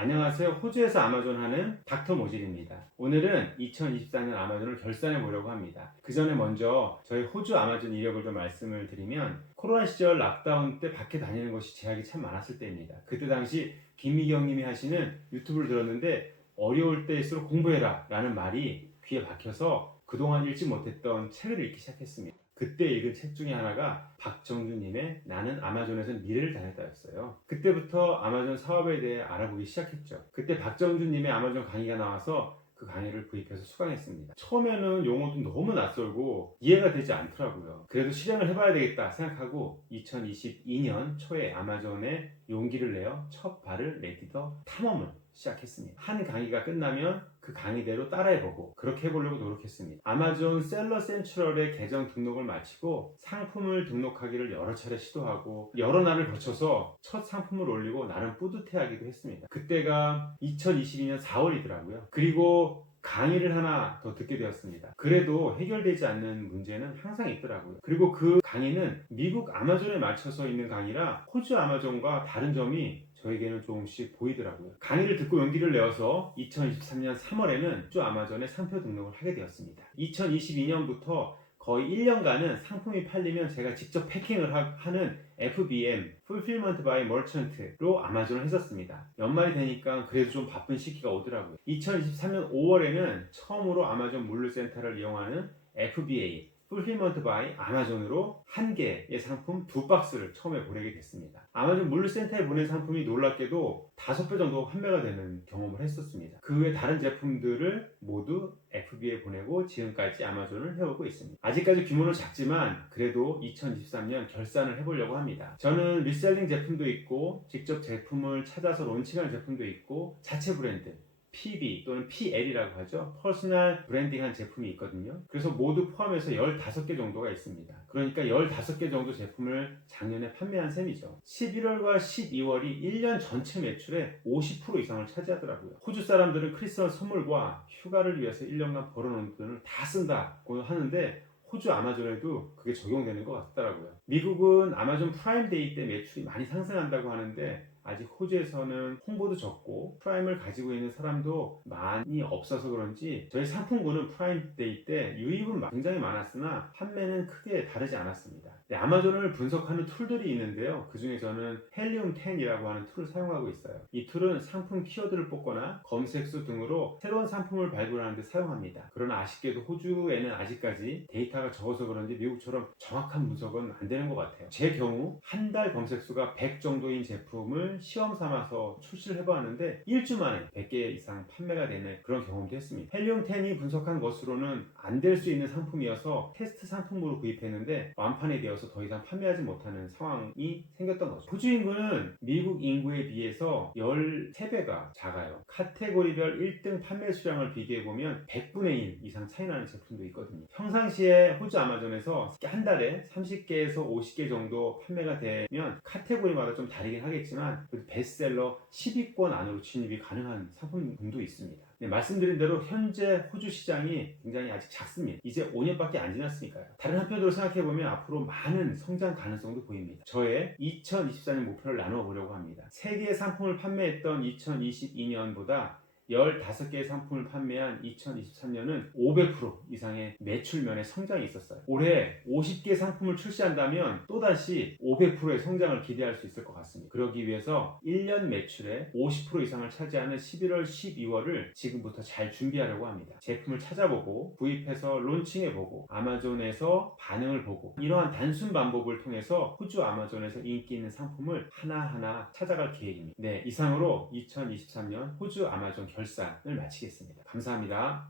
안녕하세요. 호주에서 아마존 하는 닥터 모질입니다. 오늘은 2024년 아마존을 결산해 보려고 합니다. 그 전에 먼저 저희 호주 아마존 이력을 좀 말씀을 드리면, 코로나 시절 락다운 때 밖에 다니는 것이 제약이 참 많았을 때입니다. 그때 당시 김미경 님이 하시는 유튜브를 들었는데, 어려울 때일수록 공부해라 라는 말이 귀에 박혀서 그동안 읽지 못했던 책을 읽기 시작했습니다. 그때 읽은 책 중에 하나가 박정준님의 나는 아마존에서 미래를 다녔다였어요. 그때부터 아마존 사업에 대해 알아보기 시작했죠. 그때 박정준님의 아마존 강의가 나와서 그 강의를 구입해서 수강했습니다. 처음에는 용어도 너무 낯설고 이해가 되지 않더라고요. 그래도 실행을 해봐야 되겠다 생각하고 2022년 초에 아마존에 용기를 내어 첫 발을 내디뎌 탐험을 시작했습니다. 한 강의가 끝나면 그 강의대로 따라해보고 그렇게 해보려고 노력했습니다. 아마존 셀러 센트럴의 계정 등록을 마치고 상품을 등록하기를 여러 차례 시도하고 여러 날을 거쳐서 첫 상품을 올리고 나름 뿌듯해하기도 했습니다. 그때가 2022년 4월이더라고요. 그리고 강의를 하나 더 듣게 되었습니다. 그래도 해결되지 않는 문제는 항상 있더라고요. 그리고 그 강의는 미국 아마존에 맞춰서 있는 강의라 호주 아마존과 다른 점이 저에게는 조금씩 보이더라고요. 강의를 듣고 용기를 내어서 2023년 3월에는 호주 아마존에 상표 등록을 하게 되었습니다. 2022년부터 거의 1년간은 상품이 팔리면 제가 직접 패킹을 하는 FBM, Fulfillment by Merchant로 아마존을 했었습니다. 연말이 되니까 그래도 좀 바쁜 시기가 오더라고요. 2023년 5월에는 처음으로 아마존 물류센터를 이용하는 FBA, Fulfillment by 아마존으로 한 개의 상품 2박스를 처음에 보내게 됐습니다. 아마존 물류센터에 보낸 상품이 놀랍게도 5배 정도 판매가 되는 경험을 했었습니다. 그 외 다른 제품들을 모두 FBA에 보내고 지금까지 아마존을 해오고 있습니다. 아직까지 규모는 작지만 그래도 2023년 결산을 해보려고 합니다. 저는 리셀링 제품도 있고 직접 제품을 찾아서 론칭한 제품도 있고 자체 브랜드 PB 또는 PL이라고 하죠. 퍼스널 브랜딩한 제품이 있거든요. 그래서 모두 포함해서 15개 정도가 있습니다. 그러니까 15개 정도 제품을 작년에 판매한 셈이죠. 11월과 12월이 1년 전체 매출의 50% 이상을 차지하더라고요. 호주 사람들은 크리스마스 선물과 휴가를 위해서 1년간 벌어놓은 돈을 다 쓴다고 하는데 호주 아마존에도 그게 적용되는 것 같더라고요. 미국은 아마존 프라임데이 때 매출이 많이 상승한다고 하는데 아직 호주에서는 홍보도 적고 프라임을 가지고 있는 사람도 많이 없어서 그런지 저희 상품군은 프라임데이 때 유입은 굉장히 많았으나 판매는 크게 다르지 않았습니다. 네, 아마존을 분석하는 툴들이 있는데요. 그 중에 저는 헬리움 10이라고 하는 툴을 사용하고 있어요. 이 툴은 상품 키워드를 뽑거나 검색수 등으로 새로운 상품을 발굴하는 데 사용합니다. 그러나 아쉽게도 호주에는 아직까지 데이터가 적어서 그런지 미국처럼 정확한 분석은 안 되는 것 같아요. 제 경우 한 달 검색수가 100 정도인 제품을 시험 삼아서 출시를 해보았는데 1주 만에 100개 이상 판매가 되는 그런 경험도 했습니다. 헬리움 10이 분석한 것으로는 안 될 수 있는 상품이어서 테스트 상품으로 구입했는데 완판이 되어서 더 이상 판매하지 못하는 상황이 생겼던 거죠. 호주 인구는 미국 인구에 비해서 13배가 작아요. 카테고리별 1등 판매 수량을 비교해보면 100분의 1 이상 차이나는 제품도 있거든요. 평상시에 호주 아마존에서 한 달에 30개에서 50개 정도 판매가 되면 카테고리마다 좀 다르긴 하겠지만 베스트셀러 10위권 안으로 진입이 가능한 상품군도 있습니다. 네, 말씀드린 대로 현재 호주 시장이 굉장히 아직 작습니다. 이제 5년밖에 안 지났으니까요. 다른 한편으로 생각해보면 앞으로 많은 성장 가능성도 보입니다. 저의 2024년 목표를 나누어 보려고 합니다. 3개의 상품을 판매했던 2022년보다 15개의 상품을 판매한 2023년은 500% 이상의 매출면의 성장이 있었어요. 올해 50개 상품을 출시한다면 또다시 500%의 성장을 기대할 수 있을 것 같습니다. 그러기 위해서 1년 매출의 50% 이상을 차지하는 11월, 12월을 지금부터 잘 준비하려고 합니다. 제품을 찾아보고 구입해서 론칭해보고 아마존에서 반응을 보고 이러한 단순 반복을 통해서 호주 아마존에서 인기 있는 상품을 하나하나 찾아갈 계획입니다. 네, 이상으로 2023년 호주 아마존 결산을 마치겠습니다. 감사합니다.